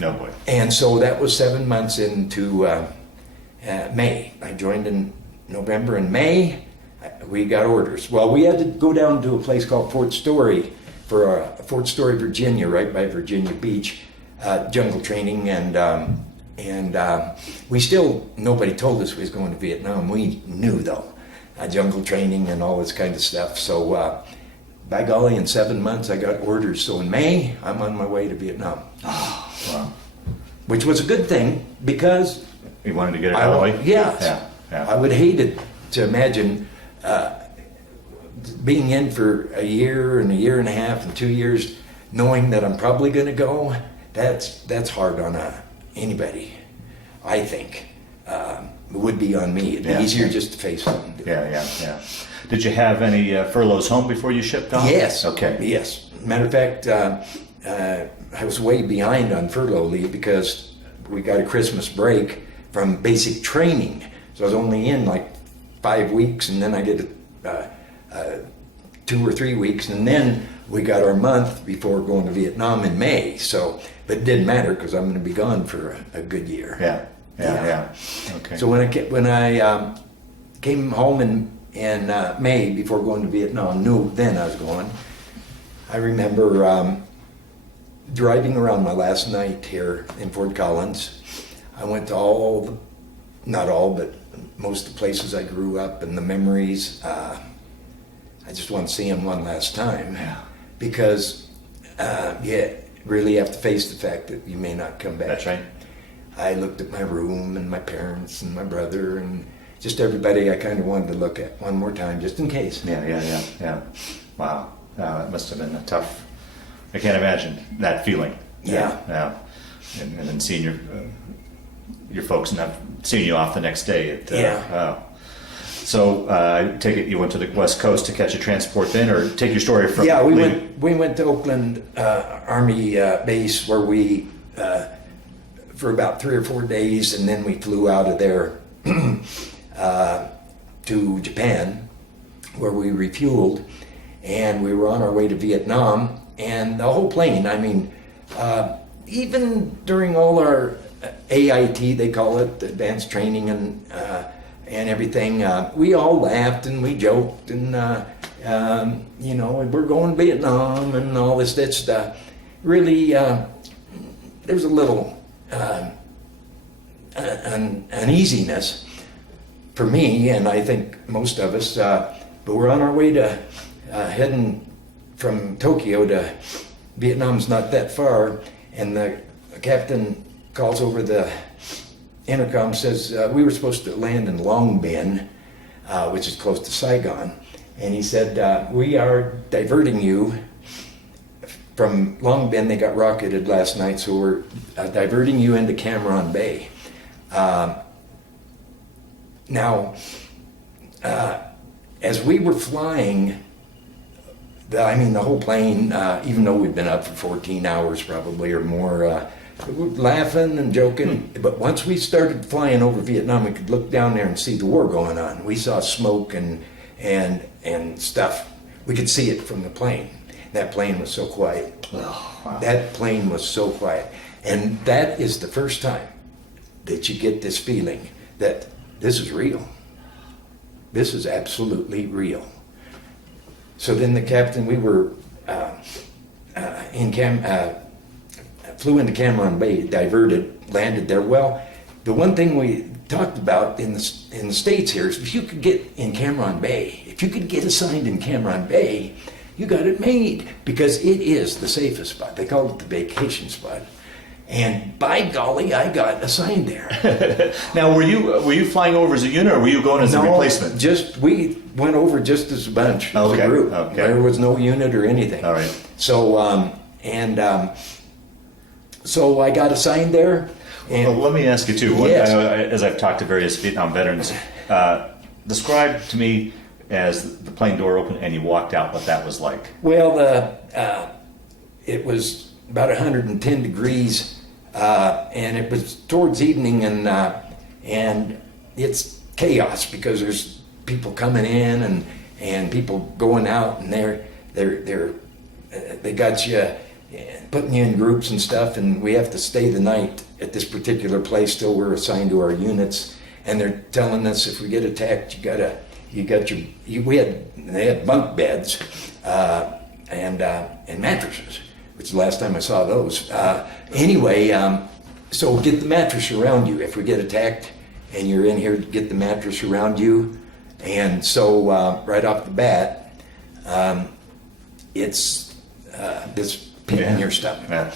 No boy. And so that was 7 months into May. I joined in November. And May, we got orders. Well, we had to go down to a place called Fort Story for Fort Story, Virginia, right by Virginia Beach, jungle training. And we still, nobody told us we was going to Vietnam. We knew, though, jungle training and all this kind of stuff. So by golly, in 7 months I got orders. So in May, I'm on my way to Vietnam. Oh, wow. Which was a good thing, because You wanted to get it out of the way? Yeah. I would hate it to imagine being in for a year and a half and 2 years, knowing that I'm probably going to go. That's hard on anybody, I think. It would be on me. It'd be easier just to face it. Yeah. Did you have any furloughs home before you shipped off? Yes. Okay. Yes. Matter of fact, I was way behind on furlough leave because we got a Christmas break from basic training. So I was only in like 5 weeks, and then I get 2 or 3 weeks, and then we got our month before going to Vietnam in May. So, but it didn't matter because I'm going to be gone for a good year. Yeah. Okay. So when I came home in May before going to Vietnam, knew then I was going. I remember driving around my last night here in Fort Collins. I went to not all, but most of the places I grew up and the memories. I just want to see them one last time. Yeah. Because you really have to face the fact that you may not come back. That's right. I looked at my room and my parents and my brother and just everybody I kind of wanted to look at one more time just in case. Yeah. Wow. It must have been a tough, I can't imagine that feeling. Yeah. And then seeing your folks and seeing you off the next day. So I take it you went to the West Coast to catch a transport then, or take your story from... Yeah, we went to Oakland Army base where we, for about 3 or 4 days, and then we flew out of there to Japan, where we refueled, and we were on our way to Vietnam, and the whole plane, I mean, even during all our AIT, they call it, advanced training and everything, we all laughed and we joked and, we're going to Vietnam and all this stuff. Really, there's a little uneasiness for me, and I think most of us, but we're on our way to heading from Tokyo to Vietnam's not that far, and the captain calls over the intercom, says we were supposed to land in Long Binh, which is close to Saigon, and he said we are diverting you from Long Binh. They got rocketed last night, so we're diverting you into Cam Ranh Bay. Now, as we were flying, the whole plane, even though we'd been up for 14 hours probably or more, we were laughing and joking. But once we started flying over Vietnam, we could look down there and see the war going on. We saw smoke and stuff. We could see it from the plane. That plane was so quiet. Oh, wow. That plane was so quiet. And that is the first time that you get this feeling that this is real. This is absolutely real. So then the captain, we were flew into Cam Ranh Bay, diverted, landed there. Well, the one thing we talked about in the States here is if you could get in Cam Ranh Bay, if you could get assigned in Cam Ranh Bay, you got it made, because it is the safest spot. They call it the vacation spot. And by golly, I got assigned there. Now, were you flying over as a unit, or were you going as a replacement? We went over just as a bunch, as a group. Okay. There was no unit or anything. All right. So, so I got assigned there. And well, let me ask you too. Yes. As I've talked to various Vietnam veterans, describe to me as the plane door opened and you walked out what that was like. Well, it was about 110 degrees. And it was towards evening, and it's chaos because there's people coming in and people going out, and they got you putting you in groups and stuff, and we have to stay the night at this particular place till we're assigned to our units. And they're telling us if we get attacked, they had bunk beds and mattresses, which is the last time I saw those. So get the mattress around you if we get attacked, and you're in here, get the mattress around you. And so right off the bat, it's this pit in your stomach. Yeah.